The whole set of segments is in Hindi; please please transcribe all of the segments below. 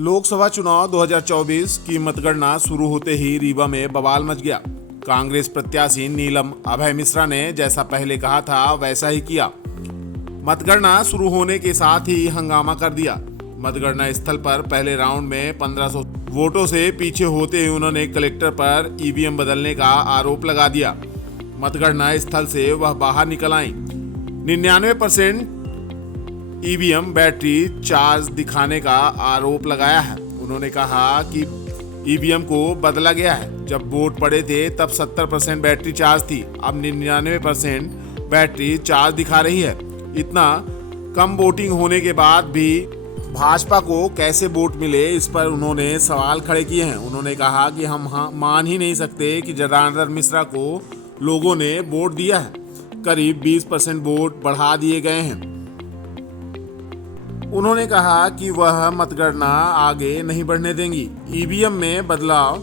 लोकसभा चुनाव 2024 की मतगणना शुरू होते ही रीवा में बवाल मच गया। कांग्रेस प्रत्याशी नीलम अभय मिश्रा ने जैसा पहले कहा था वैसा ही किया। मतगणना शुरू होने के साथ ही हंगामा कर दिया। मतगणना स्थल पर पहले राउंड में 1500 वोटों से पीछे होते ही उन्होंने कलेक्टर पर ईवीएम बदलने का आरोप लगा दिया। मतगणना स्थल से वह बाहर निकल आई। 99% ईवीएम बैटरी चार्ज दिखाने का आरोप लगाया है। उन्होंने कहा कि ईवीएम को बदला गया है। जब वोट पड़े थे तब 70% बैटरी चार्ज थी, अब 99% बैटरी चार्ज दिखा रही है। इतना कम वोटिंग होने के बाद भी भाजपा को कैसे वोट मिले, इस पर उन्होंने सवाल खड़े किए हैं। उन्होंने कहा कि हम मान ही नहीं सकते कि जनार्दन मिश्रा को लोगों ने वोट दिया है। करीब 20% वोट बढ़ा दिए गए हैं। उन्होंने कहा कि वह मतगणना आगे नहीं बढ़ने देंगी। ईवीएम में बदलाव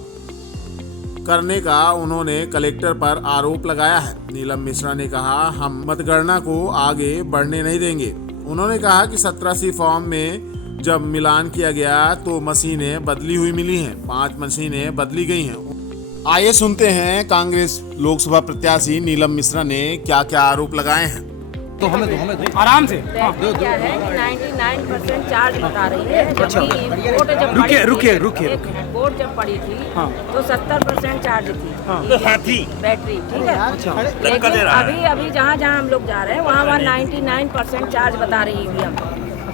करने का उन्होंने कलेक्टर पर आरोप लगाया है। नीलम मिश्रा ने कहा, हम मतगणना को आगे बढ़ने नहीं देंगे। उन्होंने कहा कि 87 फॉर्म में जब मिलान किया गया तो मशीनें बदली हुई मिली हैं, 5 मशीनें बदली गई हैं। आइए सुनते हैं कांग्रेस लोकसभा प्रत्याशी नीलम मिश्रा ने क्या क्या आरोप लगाए हैं। तो हमें आराम से क्या है कि 99% चार्ज बता रही है। जबकि वोट जब रुकिए वोट जब पड़ी थी तो 70% चार्ज थी बैटरी, ठीक है। लेकिन अभी जहाँ हम लोग जा रहे हैं वहाँ 99% चार्ज बता रही है ईवीएम।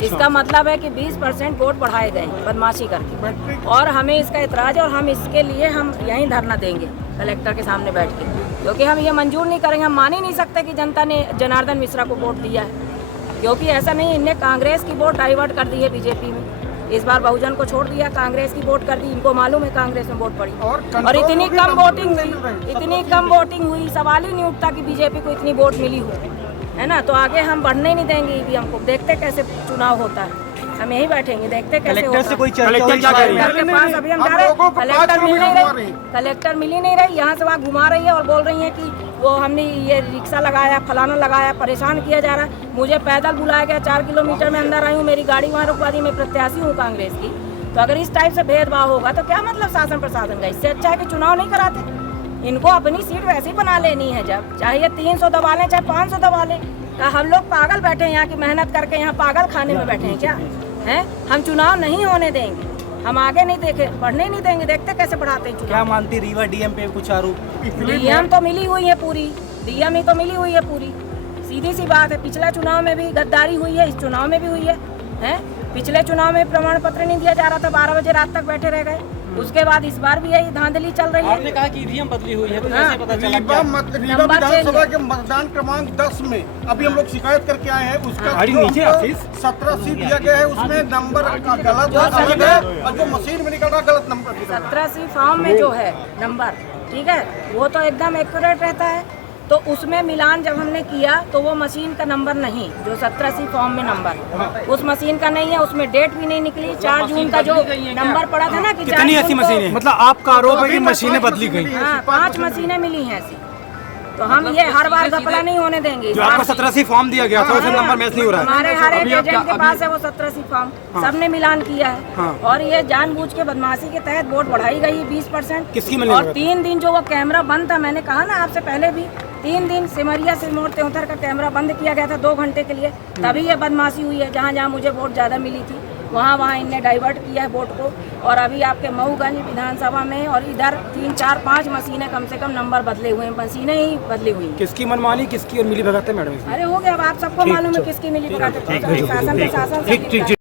इसका मतलब है कि 20% वोट बढ़ाए गए बदमाशी करके, और हमें इसका इतराज है और हम इसके लिए हम यहीं धरना देंगे कलेक्टर के सामने बैठ के, क्योंकि हम ये मंजूर नहीं करेंगे। हम मान ही नहीं सकते कि जनता ने जनार्दन मिश्रा को वोट दिया है, क्योंकि ऐसा नहीं, इनने कांग्रेस की वोट डाइवर्ट कर दी है बीजेपी में। इस बार बहुजन को छोड़ दिया, कांग्रेस की वोट कर दी। इनको मालूम है कांग्रेस में वोट पड़ी और इतनी कम वोटिंग हुई, सवाल ही नहीं उठता कि बीजेपी को इतनी वोट मिली हो, है ना। तो आगे हम बढ़ने ही नहीं देंगे ईवीएम को। देखते कैसे चुनाव होता है, हम यहीं बैठेंगे, देखते कैसे होता है। कलेक्टर के पास अभी हम जा रहे हैं, कलेक्टर मिल ही नहीं रही। यहाँ से वहाँ घुमा रही है और बोल रही है कि वो हमने ये रिक्शा लगाया, फलाना लगाया, परेशान किया जा रहा है। मुझे पैदल बुलाया गया, 4 किलोमीटर में अंदर आई हूँ, मेरी गाड़ी वहाँ रुकवा दी। मैं प्रत्याशी हूँ कांग्रेस की। तो अगर इस टाइप से भेदभाव होगा तो क्या मतलब शासन प्रशासन का? इससे अच्छा है कि चुनाव नहीं कराते। इनको अपनी सीट वैसे ही बना लेनी है, जब चाहे 300 दबा लें चाहे 500 दबा लें। हम लोग पागल बैठे हैं यहाँ की मेहनत करके, यहाँ पागल खाने में बैठे हैं क्या हैं? हम चुनाव नहीं होने देंगे, हम आगे नहीं देखे, बढ़ने नहीं देंगे। देखते कैसे बढ़ाते हैं चुनाव। क्या मानती रीवा डीएम पे कुछ आरोप? डीएम तो मिली हुई है पूरी, डीएम ही तो मिली हुई है पूरी, सीधी सी बात है। पिछला चुनाव में भी गद्दारी हुई है, इस चुनाव में भी हुई है, हैं? पिछले चुनाव में प्रमाण पत्र नहीं दिया जा रहा था, 12 बजे रात तक बैठे रह गए। उसके बाद इस बार भी यही धांधली चल रही है। आपने कहा कि ईवीएम बदली हुई है, तो कैसे पता चला? रीवा विधानसभा के मतदान क्रमांक 10 में अभी हम लोग शिकायत करके आए हैं। उसका 17 सीट दिया गया है, उसमें नंबर गलत है और जो मशीन में निकल रहा गलत नंबर। 17 सी फॉर्म में जो है नंबर, ठीक है, वो तो एकदम एक्यूरेट रहता है। तो उसमें मिलान जब हमने किया तो वो मशीन का नंबर नहीं, जो 17 सी फॉर्म में नंबर उस मशीन का नहीं है। उसमें डेट भी नहीं निकली। 4 जून का जो नंबर पड़ा था ना कि कितनी ऐसी मशीनें, मतलब आपका आरोप है कि मशीनें बदली गई? हाँ, 5 मशीनें मिली हैं ऐसी। तो हम ये हर बार घपला नहीं होने देंगे। जो आपको 17 सी फॉर्म दिया गया था, उसमें नंबर मैच नहीं हो रहा है। हमारे हर एक एजेंट के पास है वो 17 सी फॉर्म, सबने मिलान किया है। और ये जानबूझ के बदमाशी के तहत वोट बढ़ाई गई है 20%। किसकी? और 3 दिन जो वो कैमरा बंद था, मैंने कहा ना आपसे पहले भी, 3 दिन सिमरिया से मोड़ त्योंतर का कैमरा बंद किया गया था 2 घंटे के लिए। तभी ये बदमाशी हुई है। जहाँ मुझे वोट ज़्यादा मिली थी वहाँ इनने डाइवर्ट किया है वोट को। और अभी आपके मऊगंज विधानसभा में और इधर 3, 4, 5 मशीनें कम से कम नंबर बदले हुए हैं, मशीनें ही बदली हुई। किसकी मनमानी, किसकी और मिली भगत है मैडम? अरे हो गया, अब आप सबको मालूम है किसकी मिली भगत है। शासन प्रशासन